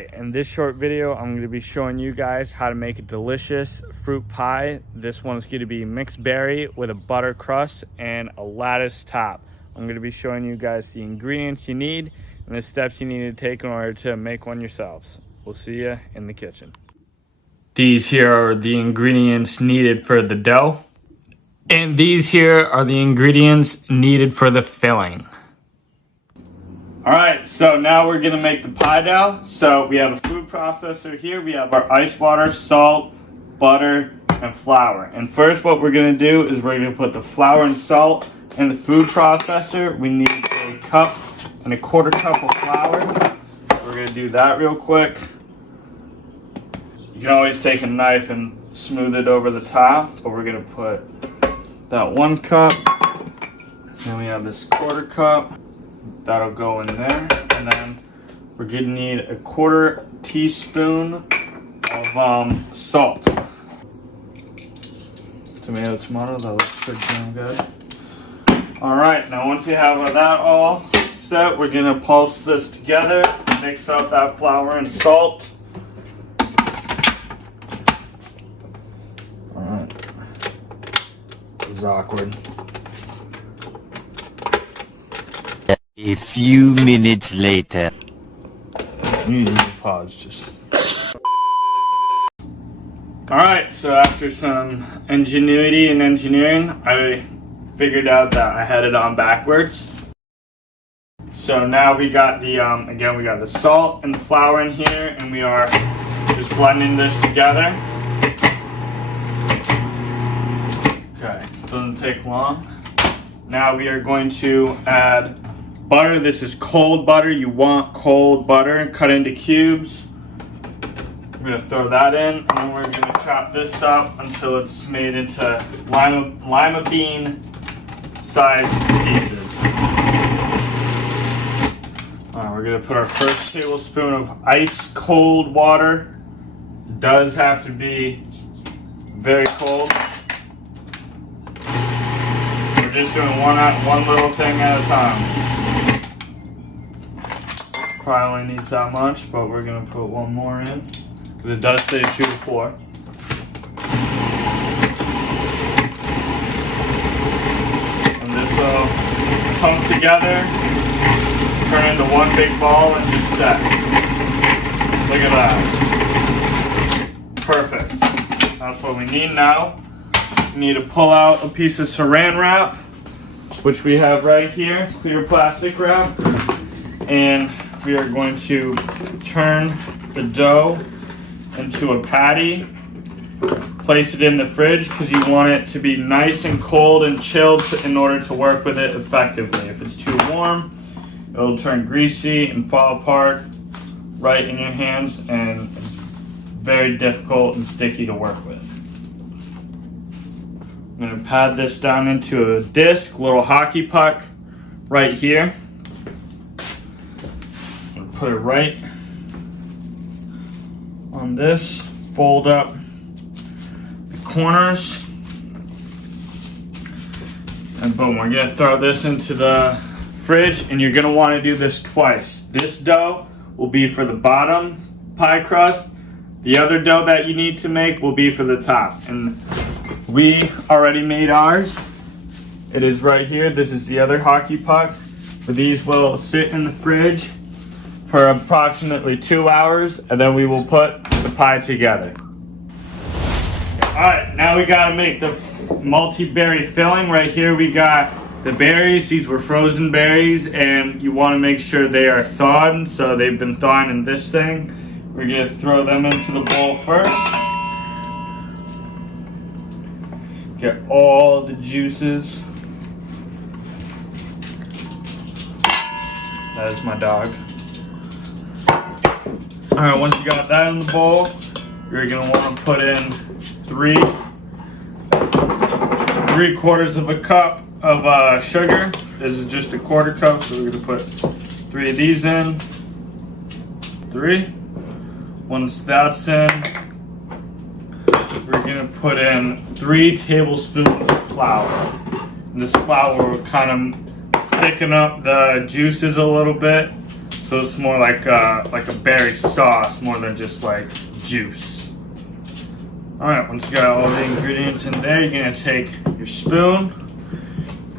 Alright, in this short video, I'm going to be showing you guys how to make a delicious fruit pie. This one's going to be mixed berry with a butter crust and a lattice top. I'm going to be showing you guys the ingredients you need and the steps you need to take in order to make one yourselves. We'll see you in the kitchen. These here are the ingredients needed for the dough. And these here are the ingredients needed for the filling. Alright, so now we're going to make the pie dough. So we have a food processor here. We have our ice water, salt, butter, and flour. And first what we're going to do is we're going to put the flour and salt in the food processor. We need a cup and a quarter cup of flour. We're going to do that real quick. You can always take a knife and smooth it over the top, but we're going to put that 1 cup. Then we have this quarter cup. That'll go in there, and then we're gonna need a 1/4 teaspoon of salt. Tomato, that looks pretty damn good. Alright, now once you have that all set, we're gonna pulse this together, mix up that flour and salt. Alright, this is awkward. A few minutes later. You need to pause just. Alright, so after some ingenuity and engineering, I figured out that I had it on backwards. So now we got the, again, we got the salt and the flour in here, and we are just blending this together. Okay, doesn't take long. Now we are going to add butter. This is cold butter. You want cold butter cut into cubes. I'm going to throw that in, and then we're going to chop this up until it's made into lima bean sized pieces. Alright, we're going to put our first tablespoon of ice cold water. It does have to be very cold. We're just doing one little thing at a time. Probably only needs that much, but we're gonna put one more in because it does say 2 to 4. And this will come together, turn into one big ball, and just set. Look at that. Perfect. That's what we need now. We need to pull out a piece of saran wrap, which we have right here, clear plastic wrap, and we are going to turn the dough into a patty, place it in the fridge because you want it to be nice and cold and chilled in order to work with it effectively. If it's too warm, it'll turn greasy and fall apart right in your hands, and it's very difficult and sticky to work with. I'm going to pad this down into a disc, little hockey puck right here. Put it right on this, fold up the corners, and boom, we're gonna throw this into the fridge, and you're gonna wanna do this twice. This dough will be for the bottom pie crust. The other dough that you need to make will be for the top. And we already made ours. It is right here. This is the other hockey puck. But these will sit in the fridge for approximately 2 hours, and then we will put the pie together. Alright, now we gotta make the multi-berry filling. Right here we got the berries. These were frozen berries, and you wanna make sure they are thawed, so they've been thawed in this thing. We're gonna throw them into the bowl first. Get all the juices. That is my dog. Alright, once you got that in the bowl, you're going to want to put in 3/4 of a cup of sugar. This is just a 1/4 cup, so we're going to put 3 of these in. 3. Once that's in, we're going to put in 3 tablespoons of flour. And this flour will kind of thicken up the juices a little bit. So it's more like a berry sauce more than just like juice. All right, once you got all the ingredients in there, you're gonna take your spoon.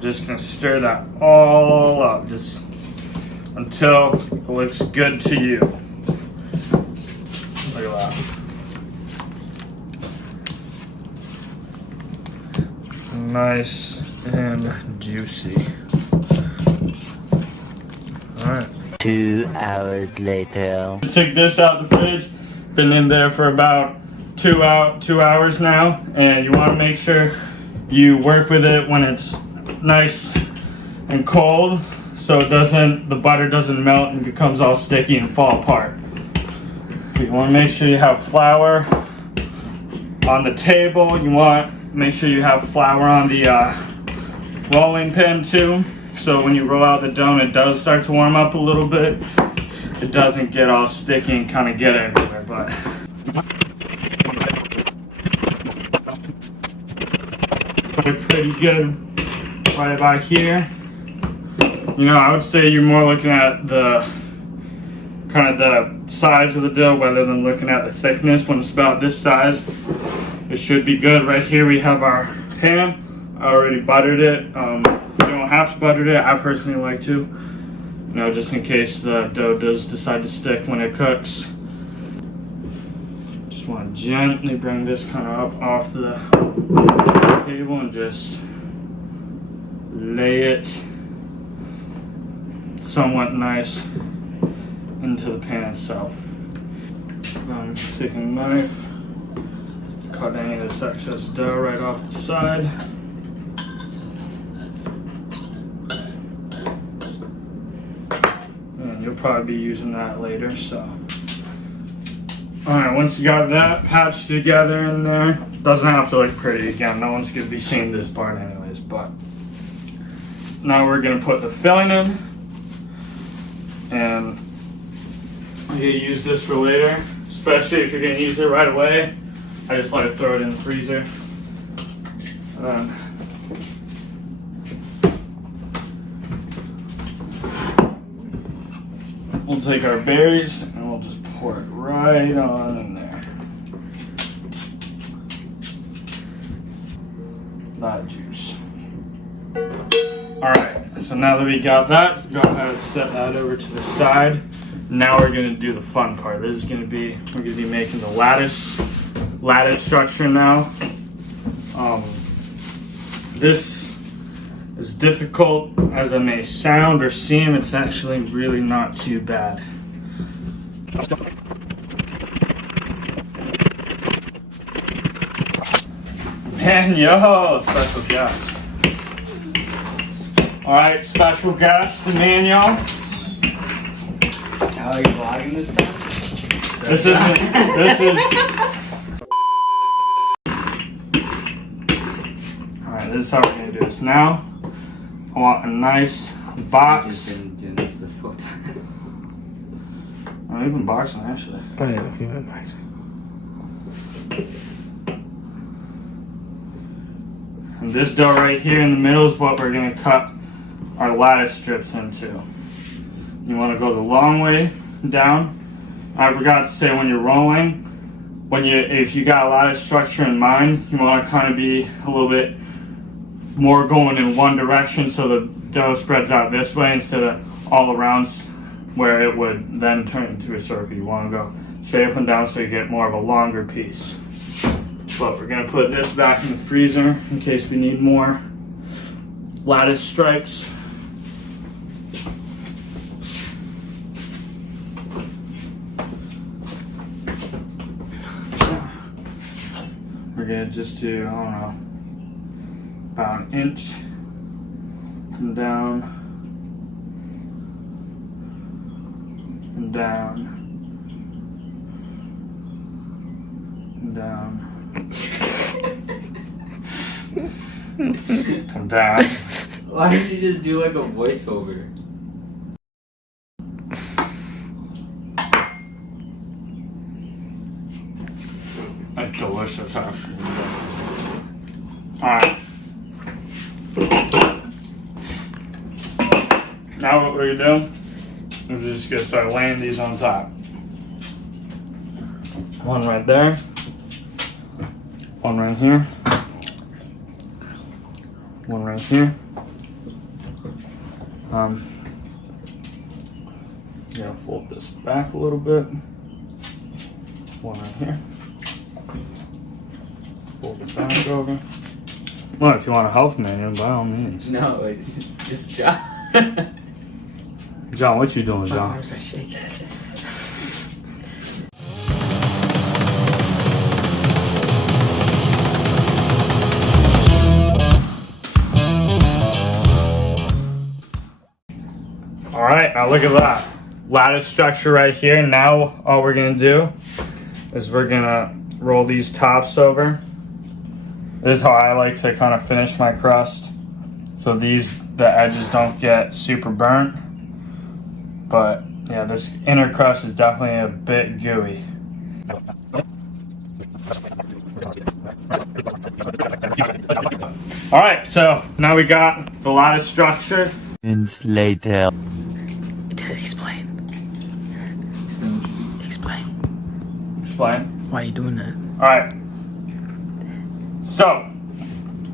Just gonna stir that all up, just until it looks good to you. Look at that. Nice and juicy. All right. 2 hours later. Took this out the fridge. Been in there for about 2 hours now, and you want to make sure you work with it when it's nice and cold, so the butter doesn't melt and becomes all sticky and fall apart. So you want to make sure you have flour on the table. You want to make sure you have flour on the rolling pin too, so when you roll out the dough and it does start to warm up a little bit, it doesn't get all sticky and kind of get everywhere. But pretty good right about here. You know, I would say you're more looking at the kind of the size of the dough rather than looking at the thickness. When it's about this size, it should be good. Right here we have our pan. I already buttered it. You don't have to butter it. I personally like to, you know, just in case the dough does decide to stick when it cooks. Just want to gently bring this kind of up off the table and just lay it somewhat nice into the pan itself. I'm taking a knife, cut any of this excess dough right off the side. And you'll probably be using that later, so. Alright, once you got that patched together in there, doesn't have to look pretty. Again, no one's going to be seeing this part anyways, but now we're going to put the filling in, and I'm going to use this for later, especially if you're going to use it right away. I just like to throw it in the freezer. We'll take our berries and we'll just pour it right on in there. That juice. Alright, so now that we got that, go ahead and set that over to the side. Now we're going to do the fun part. This is going to be, we're going to be making the lattice structure now. This, as difficult as it may sound or seem, it's actually really not too bad. Man, yo, special guest. Alright, special guest, Emmanuel. How are you vlogging this time? This is Alright, this is how we're gonna do this. Now, I want a nice box. I've just been doing this whole time. I've been boxing actually. Oh yeah, if you've been boxing. And this dough right here in the middle is what we're gonna cut our lattice strips into. You want to go the long way down. I forgot to say, when you're rolling, if you got a lattice structure in mind, you want to kind of be a little bit more going in one direction, so the dough spreads out this way instead of all around where it would then turn into a circle. You want to go straight up and down so you get more of a longer piece. But we're going to put this back in the freezer in case we need more lattice stripes. We're going to just do, I don't know, about an inch. Come down. And down. And down. Come down. Why did you just do like a voiceover? That's delicious, actually. Alright. Now what we're gonna do we're just gonna start laying these on top. One right there. One right here. One right here. Gonna fold this back a little bit. One right here. Fold it back over. Well, if you want to help me, then by all means. No, it's just John. John, what you doing, My John? arms are shaking. All right, now look at that. Lattice structure right here. Now all we're gonna do is we're gonna roll these tops over. This is how I like to kind of finish my crust. So the edges don't get super burnt. But yeah, this inner crust is definitely a bit gooey. All right, so now we got the lattice structure. Minutes later. Explain. Explain. Why are you doing that? Alright. So,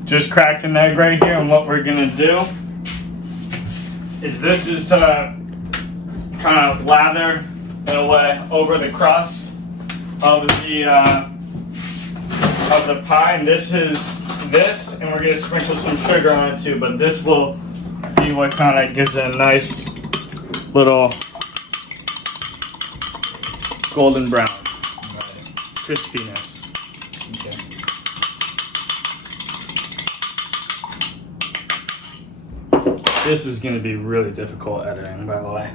just cracked an egg right here, and what we're gonna do is this is to kind of lather in a way over the crust of the pie, and this is this, and we're gonna sprinkle some sugar on it too, but this will be what kind of gives it a nice little golden brown crispiness. Okay. This is going to be really difficult editing, by the way.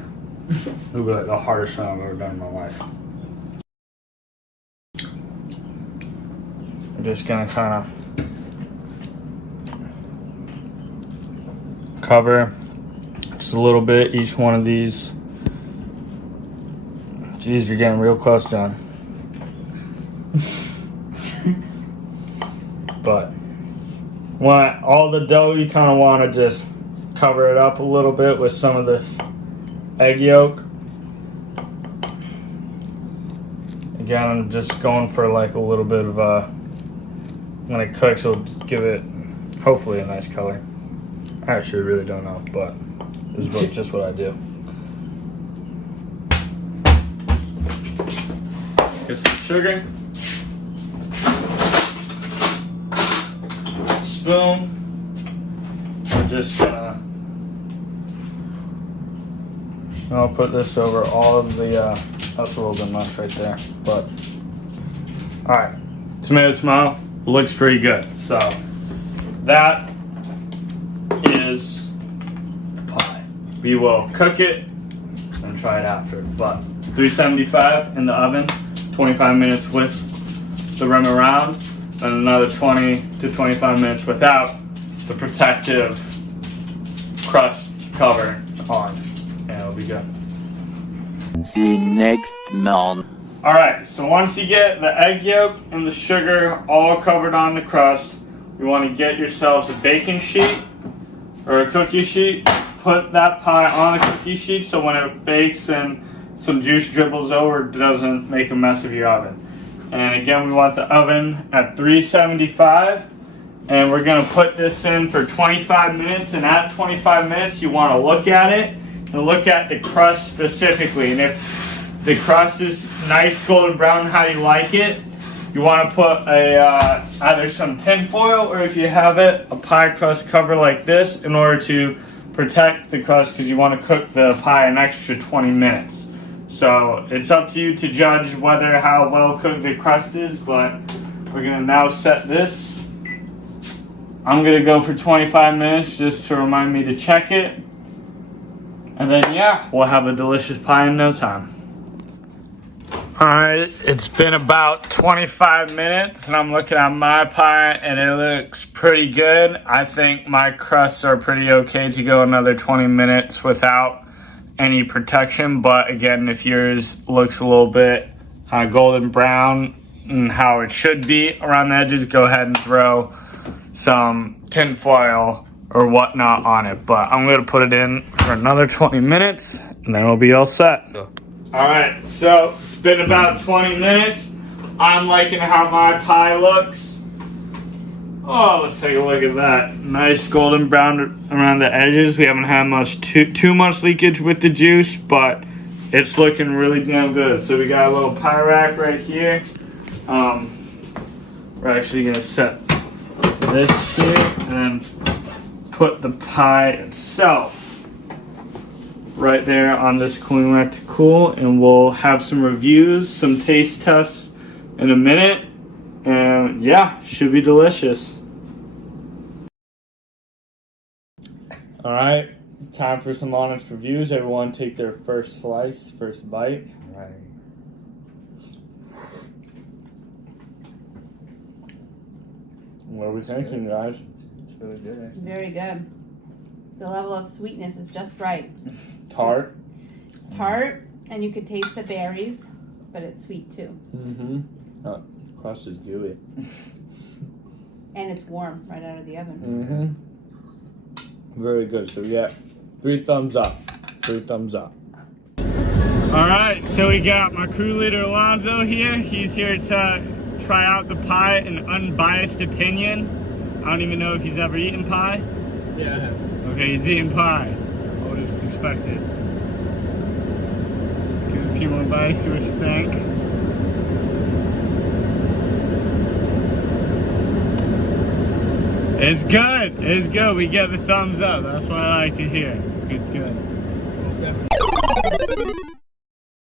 It'll be like the hardest thing I've ever done in my life. I'm just going to kind of cover just a little bit each one of these. Jeez, you're getting real close, John. But when all the dough, you kind of want to just cover it up a little bit with some of this egg yolk. Again, I'm just going for like a little bit of when it cooks, it'll give it hopefully a nice color. I actually really don't know, but this is just what I do. Get some sugar. Spoon. We're just gonna. I'll put this over all of the. That's a little bit much right there, but. All right, tomato looks pretty good. So that is the pie. We will cook it and try it after, but 375 in the oven, 25 minutes with the rim around, and another 20 to 25 minutes without the protective crust cover on, and it'll be good. See you next month. All right, so once you get the egg yolk and the sugar all covered on the crust, you want to get yourselves a baking sheet or a cookie sheet. Put that pie on the cookie sheet so when it bakes and some juice dribbles over, it doesn't make a mess of your oven. And again, we want the oven at 375, and we're gonna put this in for 25 minutes, and at 25 minutes, you wanna look at it and look at the crust specifically. And if the crust is nice golden brown, how you like it, you wanna put a either some tin foil, or if you have it, a pie crust cover like this in order to protect the crust, because you wanna cook the pie an extra 20 minutes. So it's up to you to judge how well cooked the crust is, but we're gonna now set this. I'm gonna go for 25 minutes just to remind me to check it. And then yeah, we'll have a delicious pie in no time. Alright, it's been about 25 minutes and I'm looking at my pie and it looks pretty good. I think my crusts are pretty okay to go another 20 minutes without any protection, but again, if yours looks a little bit kind of golden brown and how it should be around the edges, go ahead and throw some tin foil or whatnot on it. But I'm going to put it in for another 20 minutes and then we'll be all set. Go. All right, so it's been about 20 minutes. I'm liking how my pie looks. Oh, let's take a look at that. Nice golden brown around the edges. We haven't had too much leakage with the juice, but it's looking really damn good. So we got a little pie rack right here. We're actually gonna set this here and then put the pie itself right there on this cooling rack to cool, and we'll have some reviews, some taste tests in a minute, and yeah, should be delicious. All right, time for some honest reviews. Everyone take their first slice, first bite. All right. What are we thinking, guys? It's really good, actually. Very good. The level of sweetness is just right. Tart. It's tart, and you could taste the berries, but it's sweet too. Crust is gooey. And it's warm right out of the oven. Very good. So we got 3 thumbs up. 3 thumbs up. All right, so we got my crew leader Alonzo here. He's here to try out the pie, an unbiased opinion. I don't even know if he's ever eaten pie. Yeah, I have. Okay, he's eating pie. What is expected? Give it a few more bites, see what you think. It's good. It's good. We get the thumbs up. That's what I like to hear. Good, good. Most definitely.